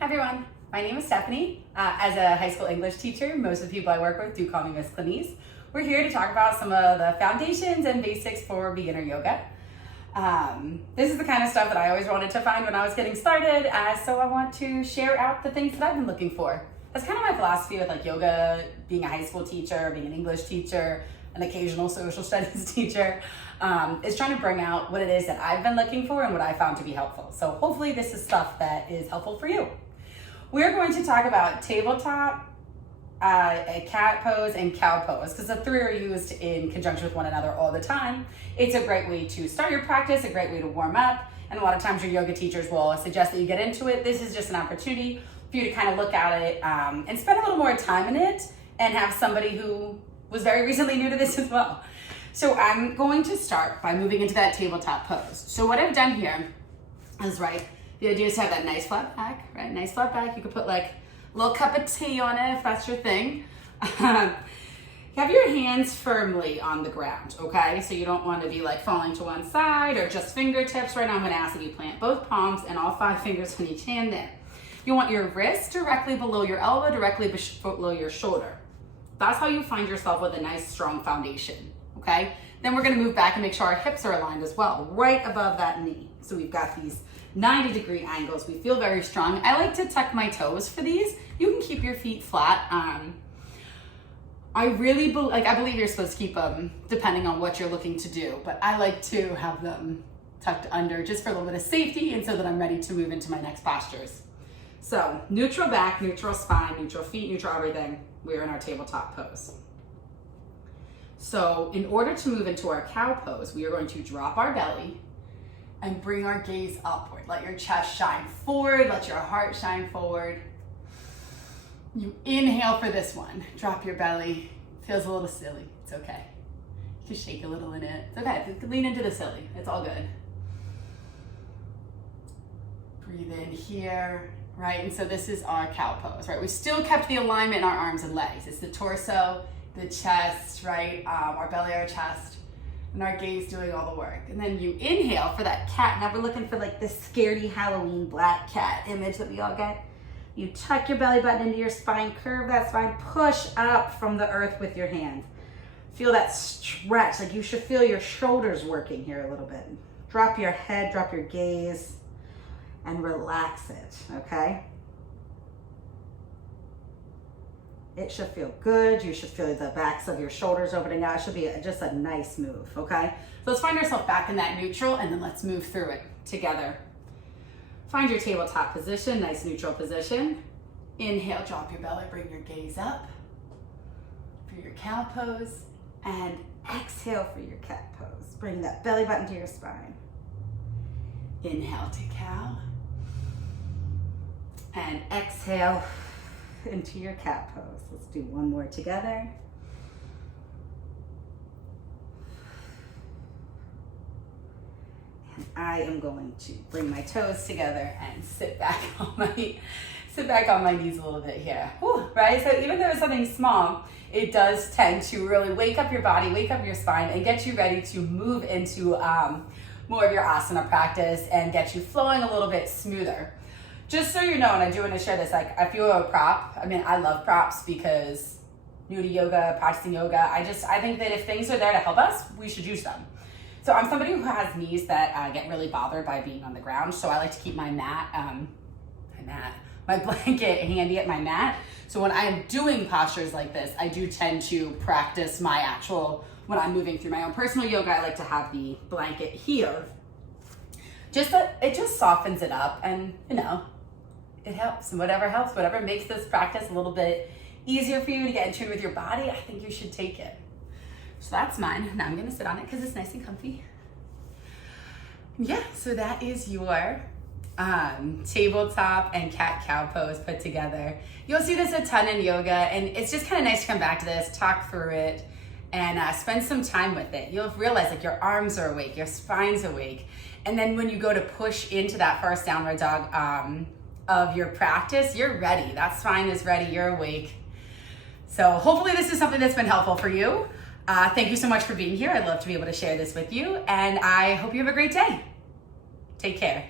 Hi everyone, my name is Stephanie. As a high school English teacher, most of the people I work with do call me Miss Clinise. We're here to talk about some of the foundations and basics for beginner yoga. This is the kind of stuff that I always wanted to find when I was getting started, so I want to share out the things that I've been looking for. That's kind of my philosophy with yoga, being a high school teacher, being an English teacher, an occasional social studies teacher, is trying to bring out what it is that I've been looking for and what I found to be helpful. So hopefully this is stuff that is helpful for you. We're going to talk about tabletop, a cat pose, and cow pose, because the three are used in conjunction with one another all the time. It's a great way to start your practice, a great way to warm up, and a lot of times your yoga teachers will suggest that you get into it. This is just an opportunity for you to kind of look at it and spend a little more time in it and have somebody who was very recently new to this as well. So I'm going to start by moving into that tabletop pose. So what I've done here is, the idea is to have that nice flat back, right? Nice flat back. You could put a little cup of tea on it if that's your thing. Have your hands firmly on the ground, okay? So you don't want to be falling to one side or just fingertips. Right now I'm going to ask that you plant both palms and all 5 fingers on each hand there. You want your wrist directly below your elbow, directly below your shoulder. That's how you find yourself with a nice strong foundation, okay? Then we're going to move back and make sure our hips are aligned as well, right above that knee. So we've got these 90-degree angles. We feel very strong. I like to tuck my toes for these. You can keep your feet flat. I really I believe you're supposed to keep them depending on what you're looking to do, but I like to have them tucked under just for a little bit of safety and so that I'm ready to move into my next postures. So neutral back, neutral spine, neutral feet, neutral everything. We're in our tabletop pose. So in order to move into our cow pose, we are going to drop our belly and bring our gaze upward. Let your chest shine forward, let your heart shine forward. You inhale for this one. Drop your belly. Feels a little silly. It's okay. You can shake a little in it. It's okay. Lean into the silly. It's all good. Breathe in here, right? And so this is our cow pose, right? We still kept the alignment in our arms and legs. It's the torso, the chest, right? Our belly, our chest. And our gaze doing all the work. And then you inhale for that cat. Now we're looking for this scaredy Halloween black cat image that we all get. You tuck your belly button into your spine, curve that spine, push up from the earth with your hand. Feel that stretch, you should feel your shoulders working here a little bit. Drop your head, drop your gaze, and relax it, okay? It should feel good. You should feel the backs of your shoulders opening out. It should be just a nice move, okay? So let's find ourselves back in that neutral and then let's move through it together. Find your tabletop position, nice neutral position. Inhale, drop your belly, bring your gaze up for your cow pose. And exhale for your cat pose. Bring that belly button to your spine. Inhale to cow. And exhale into your cat pose. Let's do one more together. And I am going to bring my toes together and sit back on my knees a little bit here. Whew, right? So even though it's something small, it does tend to really wake up your body, wake up your spine, and get you ready to move into more of your asana practice and get you flowing a little bit smoother. Just so you know, and I do want to share this, I feel a prop. I love props because new to yoga, practicing yoga, I think that if things are there to help us, we should use them. So I'm somebody who has knees that get really bothered by being on the ground. So I like to keep my blanket handy at my mat. So when I'm doing postures like this, I do tend to practice when I'm moving through my own personal yoga, I like to have the blanket here. Just that it just softens it up and, it helps, and whatever makes this practice a little bit easier for you to get in tune with your body, I think you should take it. So that's mine. Now I'm gonna sit on it because it's nice and comfy. Yeah, so that is your tabletop and cat-cow pose put together. You'll see this a ton in yoga, and it's just kind of nice to come back to this, talk through it, and spend some time with it. You'll realize your arms are awake, your spine's awake, and then when you go to push into that first downward dog of your practice, you're ready. That spine is ready, you're awake. So hopefully this is something that's been helpful for you. Thank you so much for being here. I'd love to be able to share this with you, and I hope you have a great day. Take care.